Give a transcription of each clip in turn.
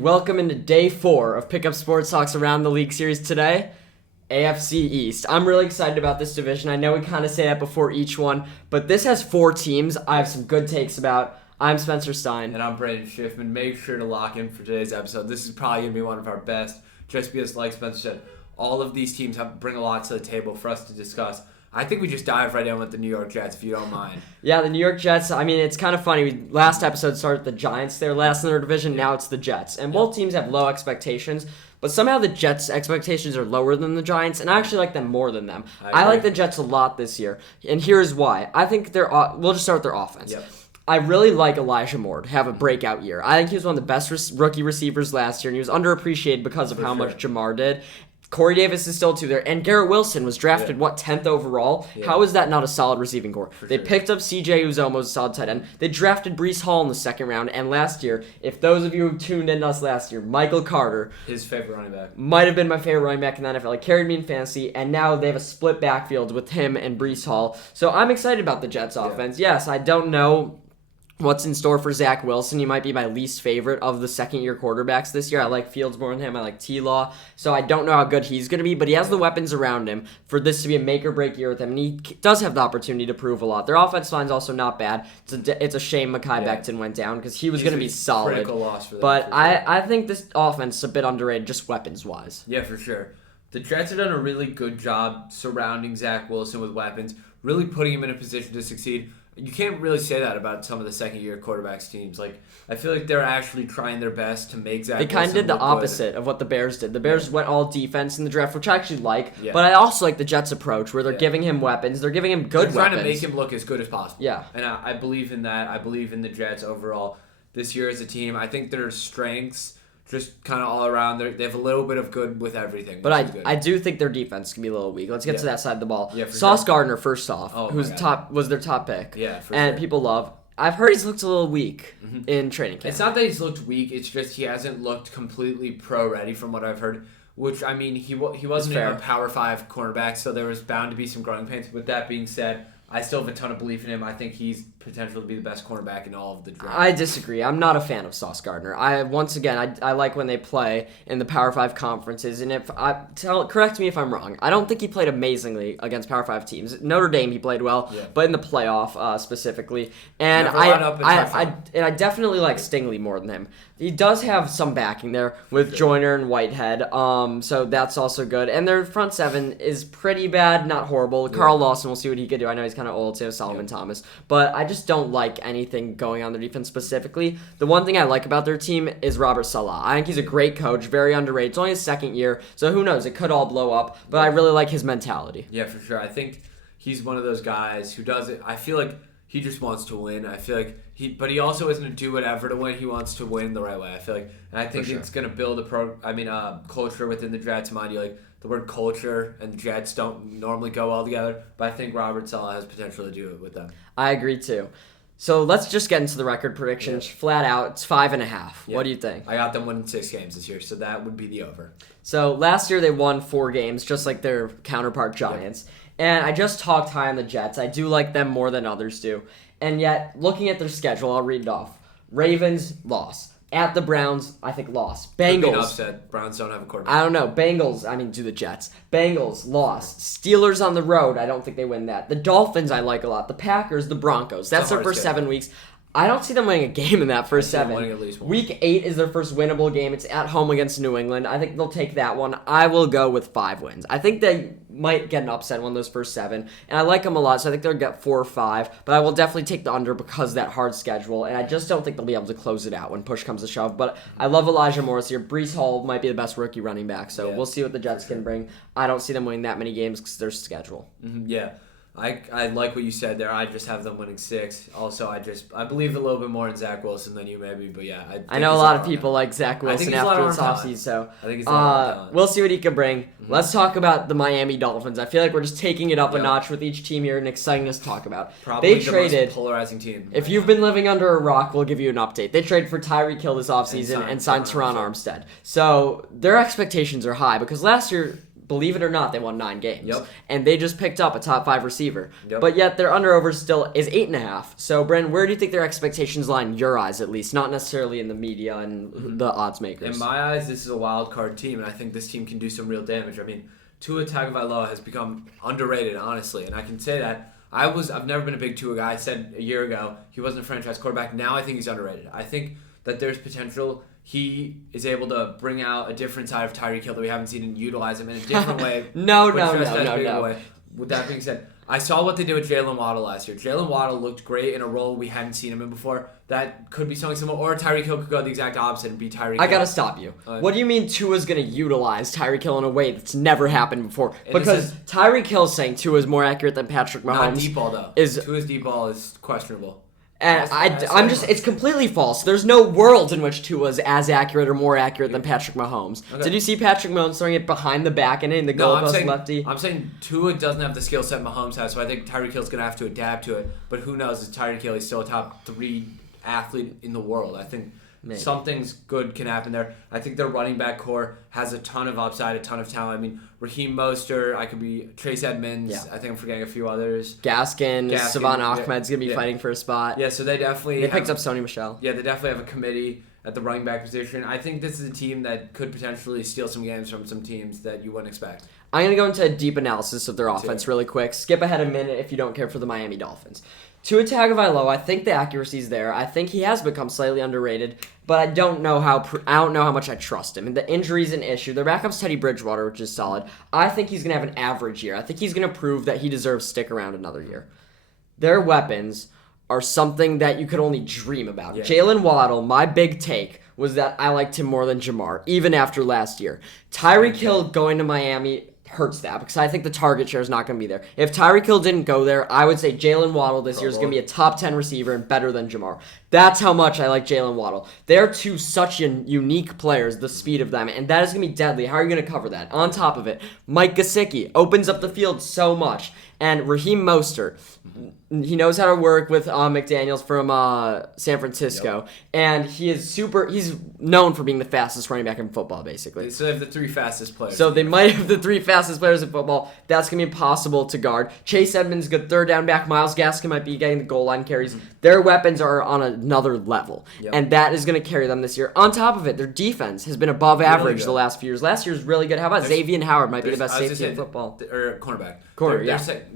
Welcome into day 4 of Pickup Sports Talks around the league series today. AFC East. I'm really excited about this division. I know we kind of say that before each one, but this has 4 teams I have some good takes about. I'm Spencer Stein. And I'm Brandon Schiffman. Make sure to lock in for today's episode. This is probably going to be one of our best, just because, like Spencer said, all of these teams bring a lot to the table for us to discuss. I think we just dive right in with the New York Jets, if you don't mind. Yeah, the New York Jets, I mean, it's kind of funny. Last episode started the Giants. They're last in their division. Now it's the Jets. And both teams have low expectations, but somehow the Jets' expectations are lower than the Giants, and I actually like them more than them. I like the Jets a lot this year, and here's why. I think we'll just start with their offense. Yep. I really like Elijah Moore to have a breakout year. I think he was one of the best rookie receivers last year, and he was underappreciated because of how much Jamar did. Corey Davis is still there. And Garrett Wilson was drafted, 10th overall? Yeah. How is that not a solid receiving core? They picked up CJ Uzomah as a solid tight end. They drafted Breece Hall in the second round. And last year, if those of you who tuned in to us last year, Michael Carter, his favorite running back, might have been my favorite running back in the NFL. He carried me in fantasy. And now they have a split backfield with him and Breece Hall. So I'm excited about the Jets offense. Yes, I don't know what's in store for Zach Wilson. He might be my least favorite of the second-year quarterbacks this year. I like Fields more than him. I like T-Law. So I don't know how good he's going to be, but he has the weapons around him for this to be a make-or-break year with him, and he does have the opportunity to prove a lot. Their offensive line's also not bad. It's a shame Mekhi Becton went down because he was going to be solid. Critical loss for them, but I think this offense is a bit underrated just weapons-wise. Yeah, for sure. The Jets have done a really good job surrounding Zach Wilson with weapons, really putting him in a position to succeed. You can't really say that about some of the second-year quarterbacks teams. Like, I feel like they're actually trying their best to make Zach Wilson They kind of did the opposite of what the Bears did. The Bears went all defense in the draft, which I actually like. Yeah. But I also like the Jets' approach, where they're giving him weapons. They're giving him good weapons. They're trying to make him look as good as possible. Yeah. And I believe in that. I believe in the Jets overall this year as a team. I think their strengths just kind of all around. They have a little bit of good with everything. But I do think their defense can be a little weak. Let's get to that side of the ball. Yeah, Sauce Gardner, first off, was their top pick. Yeah, for and sure. people love. I've heard he's looked a little weak in training camp. It's not that he's looked weak. It's just he hasn't looked completely pro-ready from what I've heard. Which, I mean, he wasn't a Power 5 cornerback, so there was bound to be some growing pains. With that being said, I still have a ton of belief in him. I think he's potential to be the best cornerback in all of the draft. I disagree. I'm not a fan of Sauce Gardner. I like when they play in the Power 5 conferences, and correct me if I'm wrong. I don't think he played amazingly against Power 5 teams. Notre Dame he played well, but in the playoff specifically. And I definitely like Stingley more than him. He does have some backing there with Joyner and Whitehead, so that's also good. And their front seven is pretty bad, not horrible. Carl Lawson, we'll see what he could do. I know he's kind of old too, Solomon Thomas. But I just don't like anything going on their defense specifically. The one thing I like about their team is Robert Saleh. I think he's a great coach, very underrated. It's only his second year, so who knows? It could all blow up, but I really like his mentality. Yeah, for sure. I think he's one of those guys who does it. I feel like he just wants to win. I feel like but he also isn't going to do whatever to win. He wants to win the right way. I feel like, and I think it's going to build a culture within the Jets. Mind you, like the word culture and the Jets don't normally go well together, but I think Robert Saleh has potential to do it with them. I agree too. So let's just get into the record predictions. Flat out, it's 5.5. Yeah. What do you think? I got them winning 6 games this year, so that would be the over. So last year they won 4 games, just like their counterpart Giants. And I just talked high on the Jets. I do like them more than others do. And yet, looking at their schedule, I'll read it off. Ravens, loss. At the Browns, I think loss. Bengals. Upset. Browns don't have a quarterback. I don't know. Bengals, do the Jets. Bengals, loss. Steelers on the road, I don't think they win that. The Dolphins, I like a lot. The Packers, the Broncos. That's their first 7 weeks. I don't see them winning a game in that first 7. Winning at least one. Week 8 is their first winnable game. It's at home against New England. I think they'll take that one. I will go with 5 wins. I think they might get an upset one of those first 7. And I like them a lot, so I think they'll get 4 or 5. But I will definitely take the under because of that hard schedule. And I just don't think they'll be able to close it out when push comes to shove. But I love Elijah Moore this year. Breece Hall might be the best rookie running back. So we'll see what the Jets can bring. I don't see them winning that many games because of their schedule. Yeah. I like what you said there. I just have them winning 6. Also, I believe a little bit more in Zach Wilson than you maybe, but yeah. I know a lot of people like Zach Wilson after this offseason, so I think he's a lot of talent. We'll see what he can bring. Let's talk about the Miami Dolphins. I feel like we're just taking it up a notch with each team here and exciting us to talk about. Probably the most polarizing team. If you've been living under a rock, we'll give you an update. They traded for Tyreek Hill this offseason and signed Teron Armstead. So their expectations are high because last year believe it or not, they won 9 games. Yep. And they just picked up a top 5 receiver. Yep. But yet their under-over still is 8.5. So, Brendan, where do you think their expectations lie in your eyes, at least? Not necessarily in the media and the odds makers. In my eyes, this is a wild card team, and I think this team can do some real damage. I mean, Tua Tagovailoa has become underrated, honestly, and I can say that. I've never been a big Tua guy. I said a year ago he wasn't a franchise quarterback. Now I think he's underrated. I think that there's potential. He is able to bring out a different side of Tyreek Hill that we haven't seen and utilize him in a different way. No. Way. With that being said, I saw what they did with Jalen Waddle last year. Jalen Waddle looked great in a role we hadn't seen him in before. That could be something similar. Or Tyreek Hill could go the exact opposite and be Tyreek Hill. I gotta stop you. What do you mean Tua's gonna utilize Tyreek Hill in a way that's never happened before? Because Tyreek Hill's saying Tua's more accurate than Patrick Mahomes. Not deep ball, though. Tua's deep ball is questionable. And it's completely false. There's no world in which Tua's as accurate or more accurate than Patrick Mahomes. Okay. Did you see Patrick Mahomes throwing it behind the back and hitting the goalpost lefty? I'm saying Tua doesn't have the skill set Mahomes has, so I think Tyreek Hill's going to have to adapt to it. But who knows? Is Tyreek Hill, he's still a top 3 athlete in the world. I think something's good can happen there. I think their running back core has a ton of upside, a ton of talent. I mean, Raheem Mostert, I could be Trace Edmonds. Yeah. I think I'm forgetting a few others. Gaskin Savon Ahmed's going to be fighting for a spot. Yeah, so they picked up Sony Michel. Yeah, they definitely have a committee at the running back position. I think this is a team that could potentially steal some games from some teams that you wouldn't expect. I'm going to go into a deep analysis of their offense really quick. Skip ahead a minute if you don't care for the Miami Dolphins. Tua Tagovailoa, I think the accuracy's there. I think he has become slightly underrated, but I don't know how much I trust him. And the injury's an issue. Their backup's Teddy Bridgewater, which is solid. I think he's going to have an average year. I think he's going to prove that he deserves to stick around another year. Their weapons are something that you could only dream about. Yeah. Jalen Waddle, my big take was that I liked him more than Jamar, even after last year. Tyreek Hill going to Miami hurts that because I think the target share is not going to be there. If Tyreek Hill didn't go there, I would say Jalen Waddle this year is going to be a top 10 receiver and better than Jamar. That's how much I like Jalen Waddle. They're two such unique players, the speed of them, and that is going to be deadly. How are you going to cover that? On top of it, Mike Gesicki opens up the field so much. And Raheem Mostert, he knows how to work with McDaniels from San Francisco, and he's known for being the fastest running back in football, basically. So they have the 3 fastest players. So they might have the 3 fastest players in football. That's going to be impossible to guard. Chase Edmonds, good third down back. Myles Gaskin might be getting the goal line carries. Mm-hmm. Their weapons are on another level, and that is going to carry them this year. On top of it, their defense has been above average the last few years. Last year was really good. How about Xavier Howard might be the best safety in football? Or cornerback.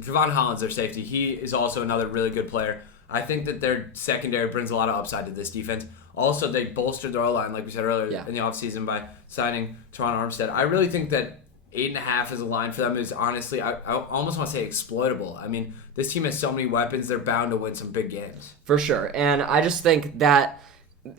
Javon Holland's their safety. He is also another really good player. I think that their secondary brings a lot of upside to this defense. Also, they bolstered their O-line, like we said earlier, in the offseason by signing Teron Armstead. I really think that 8.5 as a line for them is honestly, I almost want to say exploitable. I mean, this team has so many weapons, they're bound to win some big games. For sure. And I just think that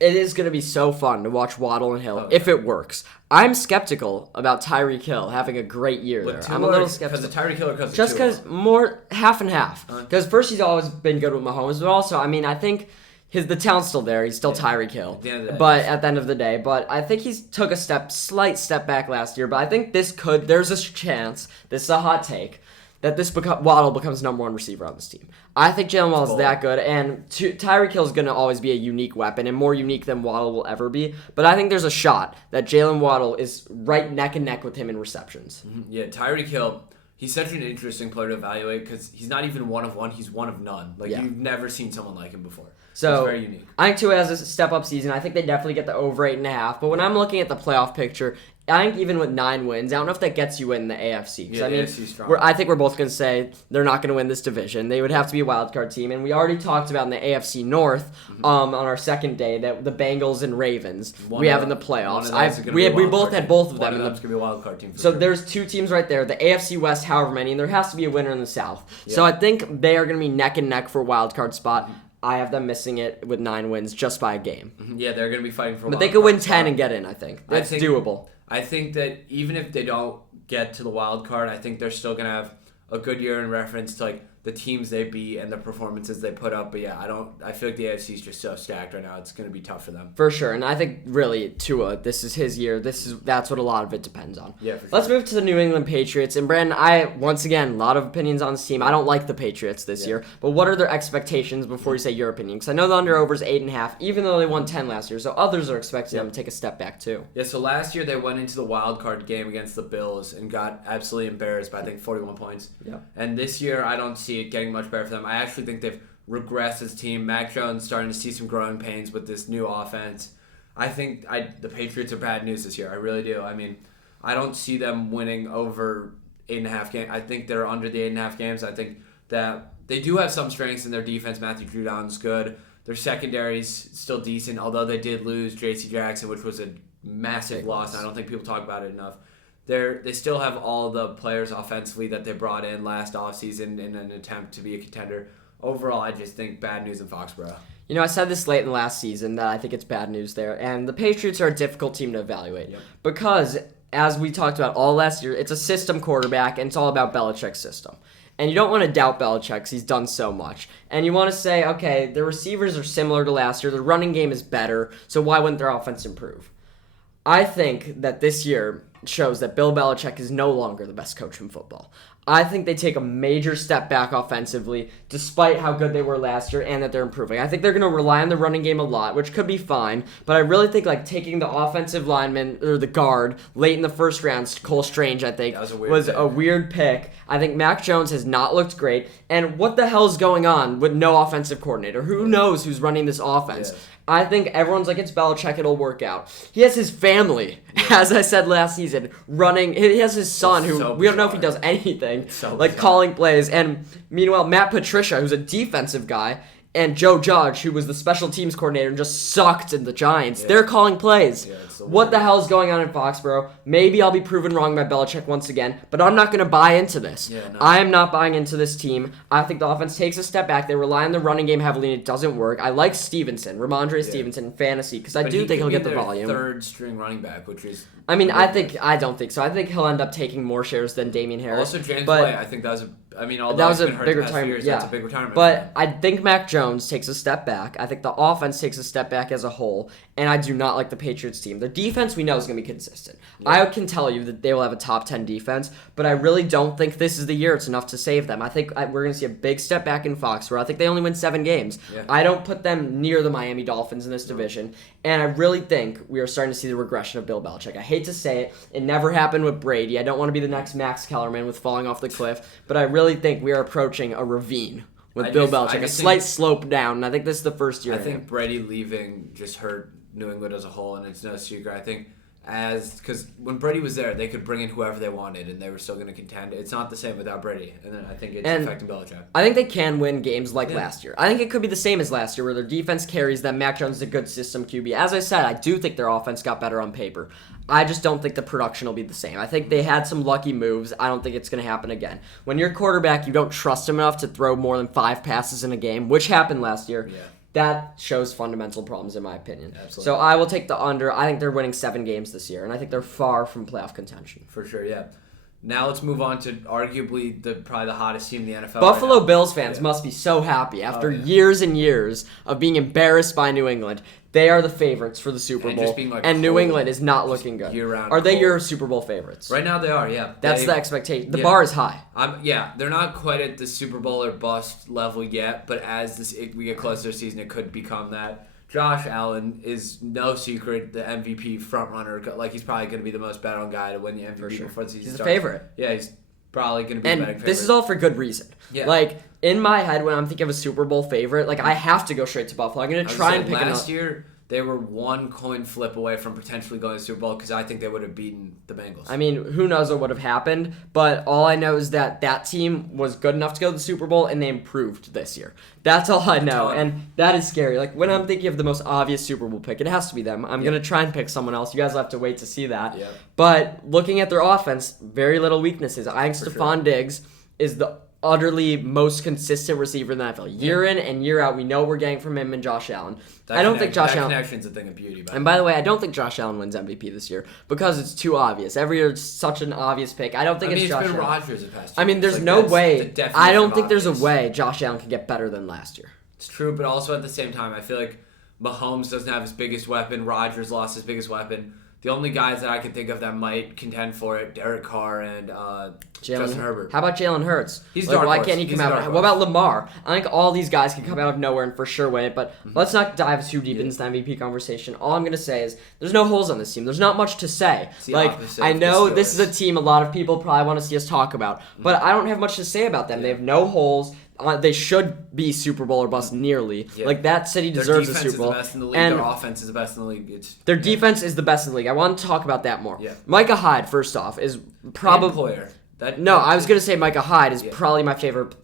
it is going to be so fun to watch Waddle and Hill if it works. I'm skeptical about Tyreek Hill having a great year there. I'm a little skeptical. Because of Tyreek Hill or because of just because more half and half. Because first he's always been good with Mahomes, but also, I mean, I think the talent's still there. He's still Tyreek Hill. At the end of the day. But I think he's took a slight step back last year. But I think there's a chance, this is a hot take, that Waddle becomes number 1 receiver on this team. I think Jalen Waddle's that good, and Tyreek Hill's going to always be a unique weapon, and more unique than Waddle will ever be. But I think there's a shot that Jalen Waddle is right neck and neck with him in receptions. Mm-hmm. Yeah, Tyreek Hill, he's such an interesting player to evaluate because he's not even one of one, he's one of none. You've never seen someone like him before. So, he's very unique. I think Tua has a step-up season. I think they definitely get the over 8.5. But when I'm looking at the playoff picture, I think even with 9 wins, I don't know if that gets you in the AFC. Yeah, the AFC's strong. I think we're both going to say they're not going to win this division. They would have to be a wild card team. And we already talked about in the AFC North on our second day that the Bengals and Ravens we have in the playoffs. We both had both of them. One of them's going to be a wild card team. So there's 2 teams right there. The AFC West, however many, and there has to be a winner in the South. Yeah. So I think they are going to be neck and neck for a wild card spot. I have them missing it with 9 wins just by a game. Yeah, they're going to be fighting for a wild card. But they could win 10 and get in, I think. That's doable. I think that even if they don't get to the wild card, I think they're still going to have a good year in reference to the teams they beat and the performances they put up. But yeah, I feel like the AFC is just so stacked right now. It's going to be tough for them. For sure. And I think really Tua, this is his year. That's what a lot of it depends on. Yeah, for sure. Let's move to the New England Patriots. And Brandon, once again, a lot of opinions on this team. I don't like the Patriots this year. But what are their expectations before you say your opinion? Because I know the under-over is 8.5, even though they won 10 last year. So others are expecting them to take a step back too. Yeah, so last year they went into the wild card game against the Bills and got absolutely embarrassed by, I think, 41 points. Yeah. And this year I don't see it getting much better for them. I actually think they've regressed as a team. Mac Jones starting to see some growing pains with this new offense. I think the Patriots are bad news this year. I really do. I mean, I don't see them winning over 8.5 games. I think they're under the 8.5 games. I think that they do have some strengths in their defense. Matthew Judon's good. Their secondary's still decent, although they did lose J.C. Jackson, which was a massive loss. And I don't think people talk about it enough. They still have all the players offensively that they brought in last offseason in an attempt to be a contender. Overall, I just think bad news in Foxborough. You know, I said this late in the last season that I think it's bad news there, and the Patriots are a difficult team to evaluate because, as we talked about all last year, it's a system quarterback, and it's all about Belichick's system. And you don't want to doubt Belichick because he's done so much. And you want to say, okay, the receivers are similar to last year, the running game is better, so why wouldn't their offense improve? I think that this year shows that Bill Belichick is no longer the best coach in football. I think they take a major step back offensively, despite how good they were last year and that they're improving. I think they're going to rely on the running game a lot, which could be fine, but I really think taking the offensive lineman or the guard late in the first round, Cole Strange, I think, was a weird pick. I think Mac Jones has not looked great, and what the hell is going on with no offensive coordinator? Who knows who's running this offense? Yeah. I think everyone's like, it's Belichick, it'll work out. He has his family, as I said last season, running. He has his son, who we don't know if he does anything, calling plays. And meanwhile, Matt Patricia, who's a defensive guy, and Joe Judge, who was the special teams coordinator and just sucked in the Giants. Yeah. They're calling plays. Yeah, what the hell is going on in Foxborough? Maybe I'll be proven wrong by Belichick once again, but I'm not going to buy into this. Yeah, no. I am not buying into this team. I think the offense takes a step back. They rely on the running game heavily, and it doesn't work. I like Ramondre Stevenson in fantasy because I do think he'll get the volume. Third string running back, which is. I mean, I don't think so. I think he'll end up taking more shares than Damian Harris. Also, James White, I think that was that was a big retirement. Yeah, that's a big retirement. But I think Mac Jones takes a step back. I think the offense takes a step back as a whole, and I do not like the Patriots team. Their defense we know is going to be consistent. Yeah. I can tell you that they will have a top 10 defense, but I really don't think this is the year it's enough to save them. I think we're going to see a big step back in Foxborough. I think they only win 7 games. Yeah. I don't put them near the Miami Dolphins in this division, and I really think we are starting to see the regression of Bill Belichick. I hate to say it. It never happened with Brady. I don't want to be the next Max Kellerman with falling off the cliff, but I really think we are approaching a ravine with Bill Belichick, a slight slope down, and I think this is the first year. I think Brady leaving just hurt New England as a whole, and it's no secret. I think because when Brady was there, they could bring in whoever they wanted, and they were still going to contend. It's not the same without Brady, and then I think it's affecting Belichick. I think they can win games like last year. I think it could be the same as last year, where their defense carries them. Mac Jones is a good system QB. As I said, I do think their offense got better on paper. I just don't think the production will be the same. I think they had some lucky moves. I don't think it's going to happen again. When you're quarterback, you don't trust him enough to throw more than 5 passes in a game, which happened last year. Yeah. That shows fundamental problems, in my opinion. Absolutely. So I will take the under. I think they're winning 7 games this year, and I think they're far from playoff contention. For sure, yeah. Now let's move on to arguably probably the hottest team in the NFL. Buffalo Bills fans must be so happy after years and years of being embarrassed by New England. They are the favorites for the Super Bowl, and New England is not looking good. Are they your Super Bowl favorites? Right now they are, yeah. That's the expectation. The bar is high. They're not quite at the Super Bowl or bust level yet, but as we get closer to the season, it could become that. Josh Allen is no secret the MVP frontrunner. Like, he's probably going to be the most bet on guy to win the MVP before the season starts. He's a favorite. Yeah, he's probably going to be a betting favorite. This is all for good reason. Yeah. Like, in my head, when I'm thinking of a Super Bowl favorite, I have to go straight to Buffalo. I'm going to try and pick another. Last year, they were one coin flip away from potentially going to the Super Bowl because I think they would have beaten the Bengals. I mean, who knows what would have happened, but all I know is that team was good enough to go to the Super Bowl, and they improved this year. That's all I know, and that is scary. Like, when I'm thinking of the most obvious Super Bowl pick, it has to be them. I'm going to try and pick someone else. You guys will have to wait to see that. Yeah. But looking at their offense, very little weaknesses. I think Stephon Diggs is the utterly most consistent receiver in the NFL. Year in and year out, we know what we're getting from him and Josh Allen. I don't think Josh Allen. That connection's a thing of beauty. By the way, I don't think Josh Allen wins MVP this year because it's too obvious. Every year, it's such an obvious pick. I don't think it's Josh Allen. It's been Rodgers the past 2 years. I mean, there's no way. I don't think there's a way Josh Allen can get better than last year. It's true, but also at the same time, I feel like Mahomes doesn't have his biggest weapon. Rodgers lost his biggest weapon. The only guys that I can think of that might contend for it, Derek Carr and Justin Herbert. How about Jalen Hurts? He's dark horse. Why can't he come out? What about Lamar? I think all these guys can come out of nowhere and for sure win it, but let's not dive too deep into the MVP conversation. All I'm going to say is there's no holes on this team. There's not much to say. I know this is a team a lot of people probably want to see us talk about, but I don't have much to say about them. They have no holes. They should be Super Bowl or bust nearly. Yeah. That city deserves a Super Bowl. Their defense is the best in the league. Their offense is the best in the league. Their defense is the best in the league. I want to talk about that more. Yeah. Micah Hyde, first off, is probably... I was going to say Micah Hyde is probably my favorite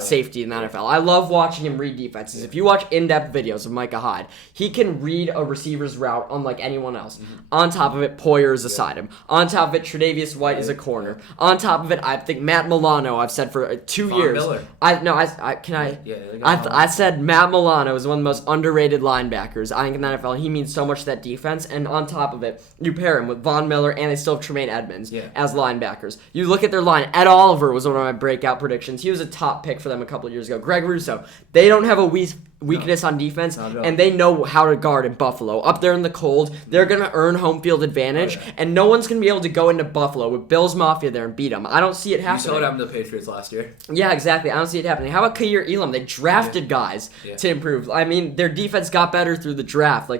safety in the NFL. I love watching him read defenses. If you watch in-depth videos of Micah Hyde, he can read a receiver's route unlike anyone else. On top of it, Poyer is beside him. On top of it, Tre'Davious White is a corner. On top of it, I think Matt Milano, I've said for 2 years. Miller. I said Matt Milano is one of the most underrated linebackers I think in the NFL. He means so much to that defense. And on top of it, you pair him with Von Miller and they still have Tremaine Edmonds as linebackers. You look at their line. Ed Oliver was one of my breakout predictions. He was a top pick for them a couple of years ago. Greg Russo. They don't have a weakness on defense, and they know how to guard in Buffalo. Up there in the cold, they're going to earn home field advantage, and no one's going to be able to go into Buffalo with Bills Mafia there and beat them. I don't see it happening. You saw what happened to the Patriots last year. Yeah, exactly. I don't see it happening. How about Ka'ir Elam? They drafted guys to improve. I mean, their defense got better through the draft.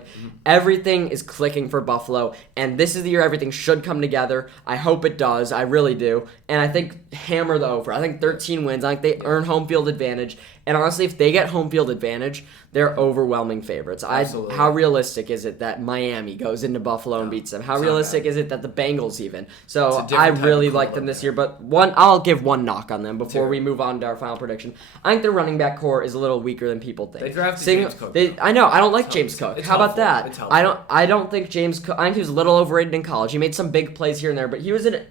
Everything is clicking for Buffalo, and this is the year everything should come together. I hope it does. I really do. And I think hammer the over. I think 13 wins. I think they earn home field advantage. And honestly, if they get home field advantage, they're overwhelming favorites. How realistic is it that Miami goes into Buffalo and beats them? How realistic is it that the Bengals even? So I really like them this year, but I'll give one knock on them before we move on to our final prediction. I think their running back core is a little weaker than people think. They drafted James Cook. I know. I don't like James Cook. How about that? I don't think James Cook. I think he was a little overrated in college. He made some big plays here and there, but he was a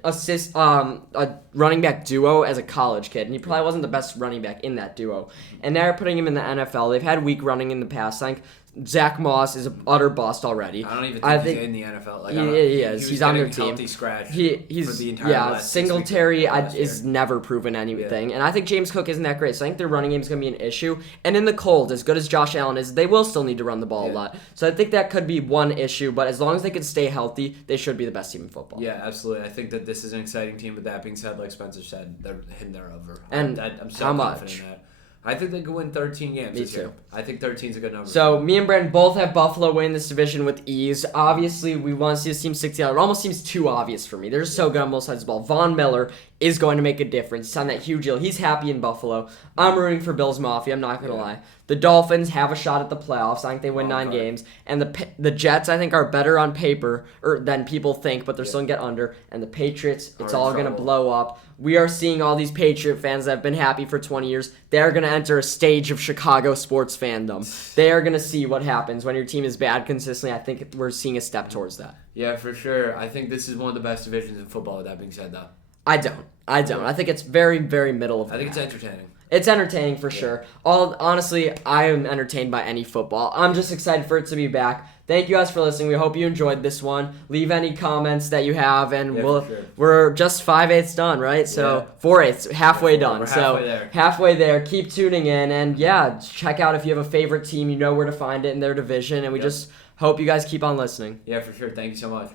running back duo as a college kid, and he probably wasn't the best running back in that duo. And now they're putting him in the NFL. They've had weak running in the past. I think Zach Moss is an utter bust already. I don't even think he's in the NFL. He is. He's on their team. Scratch he's for the entire Singletary is never proven anything. And I think James Cook isn't that great. So I think their running game is going to be an issue. And in the cold, as good as Josh Allen is, they will still need to run the ball a lot. So I think that could be one issue. But as long as they can stay healthy, they should be the best team in football. Yeah, absolutely. I think that this is an exciting team. But that being said, like Spencer said, they're over. And I'm so how confident much? in that. I think they could win 13 games Me this too. year. I think 13 is a good number. So me and Brandon both have Buffalo win this division with ease. Obviously, we want to see this team stick together. It almost seems too obvious for me. They're just so good on both sides of the ball. Von Miller is going to make a difference. He's on that huge deal. He's happy in Buffalo. I'm rooting for Bills Mafia. I'm not going to lie. The Dolphins have a shot at the playoffs. I think they win 9 games. And the Jets, I think, are better on paper than people think, but they're still going to get under. And the Patriots, it's all going to blow up. We are seeing all these Patriot fans that have been happy for 20 years. They're going to enter a stage of Chicago sports fandom. They are going to see what happens when your team is bad consistently. I think we're seeing a step towards that. Yeah, for sure. I think this is one of the best divisions in football, with that being said, though. I don't. I think it's very, very middle of the I think pack. it's entertaining. It's entertaining for sure. Honestly, I am entertained by any football. I'm just excited for it to be back. Thank you guys for listening. We hope you enjoyed this one. Leave any comments that you have, and we're just 5/8 done, right? So 4/8, halfway done. We're halfway there. Keep tuning in, and check out if you have a favorite team. You know where to find it in their division, and we just hope you guys keep on listening. Yeah, for sure. Thank you so much.